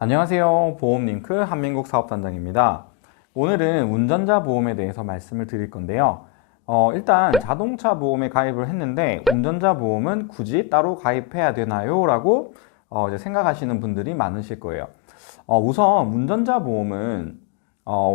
안녕하세요. 보험링크 한민국 사업단장입니다. 오늘은 운전자 보험에 대해서 말씀을 드릴 건데요. 일단 자동차 보험에 가입을 했는데 운전자 보험은 굳이 따로 가입해야 되나요? 라고 이제 생각하시는 분들이 많으실 거예요. 우선 운전자 보험은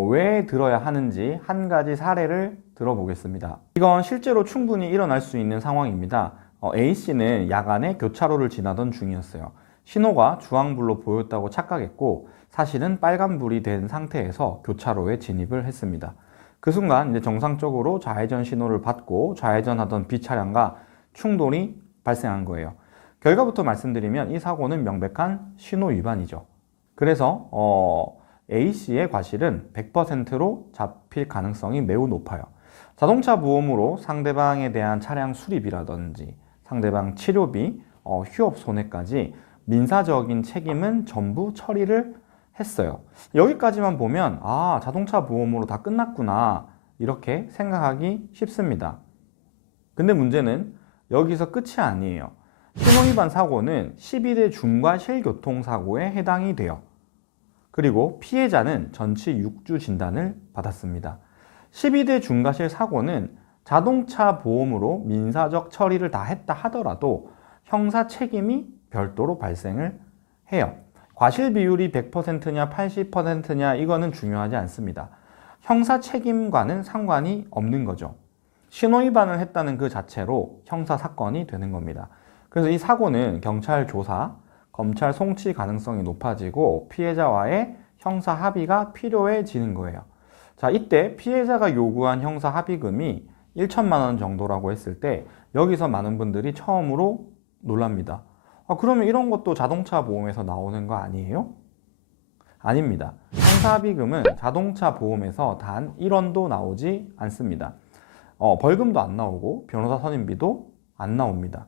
왜 들어야 하는지 한 가지 사례를 들어보겠습니다. 이건 실제로 충분히 일어날 수 있는 상황입니다. A씨는 야간에 교차로를 지나던 중이었어요. 신호가 주황불로 보였다고 착각했고 사실은 빨간불이 된 상태에서 교차로에 진입을 했습니다. 그 순간 이제 정상적으로 좌회전 신호를 받고 좌회전하던 B 차량과 충돌이 발생한 거예요. 결과부터 말씀드리면 이 사고는 명백한 신호 위반이죠. 그래서 A씨의 과실은 100%로 잡힐 가능성이 매우 높아요. 자동차 보험으로 상대방에 대한 차량 수리비라든지 상대방 치료비, 휴업 손해까지 민사적인 책임은 전부 처리를 했어요. 여기까지만 보면 자동차 보험으로 다 끝났구나 이렇게 생각하기 쉽습니다. 근데 문제는 여기서 끝이 아니에요. 신호위반 사고는 12대 중과실교통사고에 해당이 돼요. 그리고 피해자는 전치 6주 진단을 받았습니다. 12대 중과실 사고는 자동차 보험으로 민사적 처리를 다 했다 하더라도 형사 책임이 별도로 발생을 해요. 과실 비율이 100%냐 80%냐 이거는 중요하지 않습니다. 형사 책임과는 상관이 없는 거죠. 신호위반을 했다는 그 자체로 형사 사건이 되는 겁니다. 그래서 이 사고는 경찰 조사, 검찰 송치 가능성이 높아지고 피해자와의 형사 합의가 필요해지는 거예요. 자, 이때 피해자가 요구한 형사 합의금이 1천만 원 정도라고 했을 때 여기서 많은 분들이 처음으로 놀랍니다. 그러면 이런 것도 자동차 보험에서 나오는 거 아니에요? 아닙니다. 형사 합의금은 자동차 보험에서 단 1원도 나오지 않습니다. 벌금도 안 나오고 변호사 선임비도 안 나옵니다.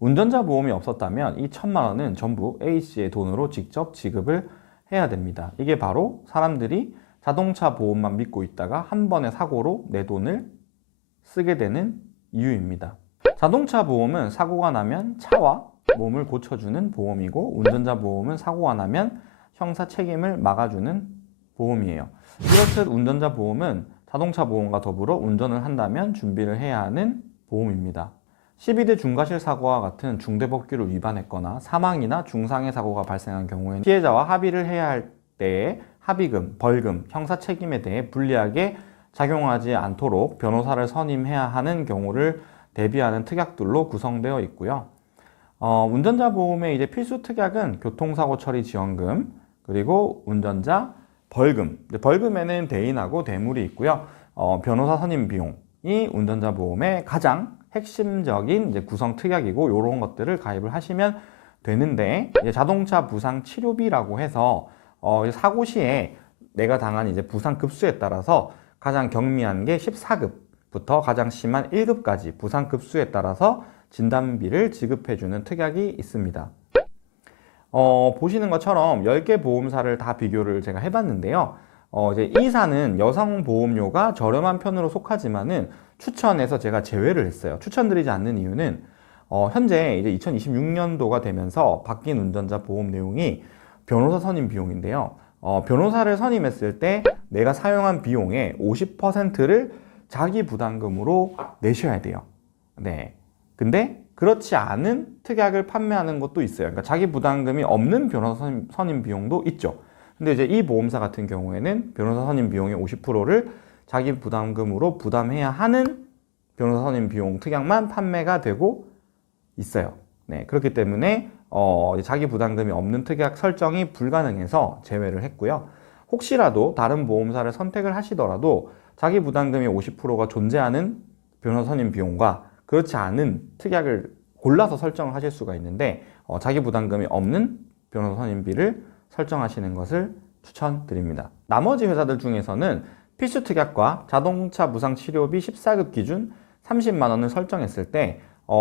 운전자 보험이 없었다면 이 1천만 원은 전부 A씨의 돈으로 직접 지급을 해야 됩니다. 이게 바로 사람들이 자동차 보험만 믿고 있다가 한 번의 사고로 내 돈을 쓰게 되는 이유입니다. 자동차 보험은 사고가 나면 차와 몸을 고쳐주는 보험이고 운전자 보험은 사고가 나면 형사 책임을 막아주는 보험이에요. 이렇듯 운전자 보험은 자동차 보험과 더불어 운전을 한다면 준비를 해야 하는 보험입니다. 12대 중과실 사고와 같은 중대법규를 위반했거나 사망이나 중상해 사고가 발생한 경우에는 피해자와 합의를 해야 할 때에 합의금, 벌금, 형사 책임에 대해 불리하게 작용하지 않도록 변호사를 선임해야 하는 경우를 대비하는 특약들로 구성되어 있고요. 운전자 보험의 이제 필수 특약은 교통사고 처리 지원금, 그리고 운전자 벌금. 벌금에는 대인하고 대물이 있고요. 변호사 선임 비용이 운전자 보험의 가장 핵심적인 이제 구성 특약이고 이런 것들을 가입을 하시면 되는데 이제 자동차 부상 치료비라고 해서 사고 시에 내가 당한 이제 부상 급수에 따라서 가장 경미한 게 14급부터 가장 심한 1급까지 부상 급수에 따라서 진단비를 지급해주는 특약이 있습니다. 보시는 것처럼 10개 보험사를 다 비교를 제가 해봤는데요. 이제 이사는 여성 보험료가 저렴한 편으로 속하지만은 추천해서 제가 제외를 했어요. 추천드리지 않는 이유는 현재 이제 2026년도가 되면서 바뀐 운전자 보험 내용이 변호사 선임 비용인데요. 변호사를 선임했을 때 내가 사용한 비용의 50%를 자기 부담금으로 내셔야 돼요. 네. 근데 그렇지 않은 특약을 판매하는 것도 있어요. 그러니까 자기 부담금이 없는 변호사 선임 비용도 있죠. 근데 이제 이 보험사 같은 경우에는 변호사 선임 비용의 50%를 자기 부담금으로 부담해야 하는 변호사 선임 비용 특약만 판매가 되고 있어요. 네, 그렇기 때문에 자기 부담금이 없는 특약 설정이 불가능해서 제외를 했고요. 혹시라도 다른 보험사를 선택을 하시더라도 자기 부담금이 50%가 존재하는 변호사 선임 비용과 그렇지 않은 특약을 골라서 설정을 하실 수가 있는데 자기 부담금이 없는 변호사 선임비를 설정하시는 것을 추천드립니다. 나머지 회사들 중에서는 필수 특약과 자동차 부상 치료비 14급 기준 30만 원을 설정했을 때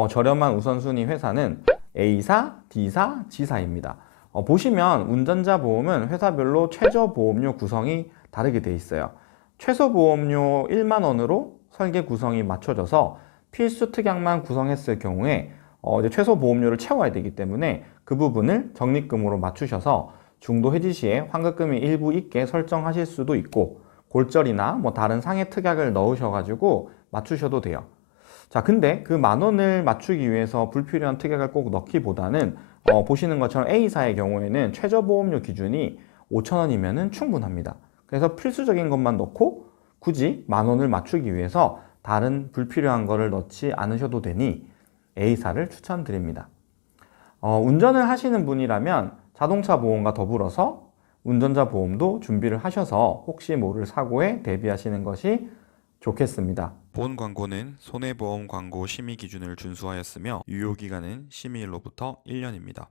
저렴한 우선순위 회사는 A사, D사, G사입니다. 보시면 운전자 보험은 회사별로 최저 보험료 구성이 다르게 돼 있어요. 최소 보험료 1만 원으로 설계 구성이 맞춰져서 필수 특약만 구성했을 경우에 이제 최소 보험료를 채워야 되기 때문에 그 부분을 적립금으로 맞추셔서 중도 해지 시에 환급금이 일부 있게 설정하실 수도 있고 골절이나 뭐 다른 상해 특약을 넣으셔가지고 맞추셔도 돼요. 자, 근데 그 10,000원을 맞추기 위해서 불필요한 특약을 꼭 넣기보다는 보시는 것처럼 A사의 경우에는 최저보험료 기준이 5,000원이면 충분합니다. 그래서 필수적인 것만 넣고 굳이 10,000원을 맞추기 위해서 다른 불필요한 거를 넣지 않으셔도 되니 A사를 추천드립니다. 운전을 하시는 분이라면 자동차 보험과 더불어서 운전자 보험도 준비를 하셔서 혹시 모를 사고에 대비하시는 것이 좋겠습니다. 본 광고는 손해보험 광고 심의 기준을 준수하였으며 유효기간은 심의일로부터 1년입니다.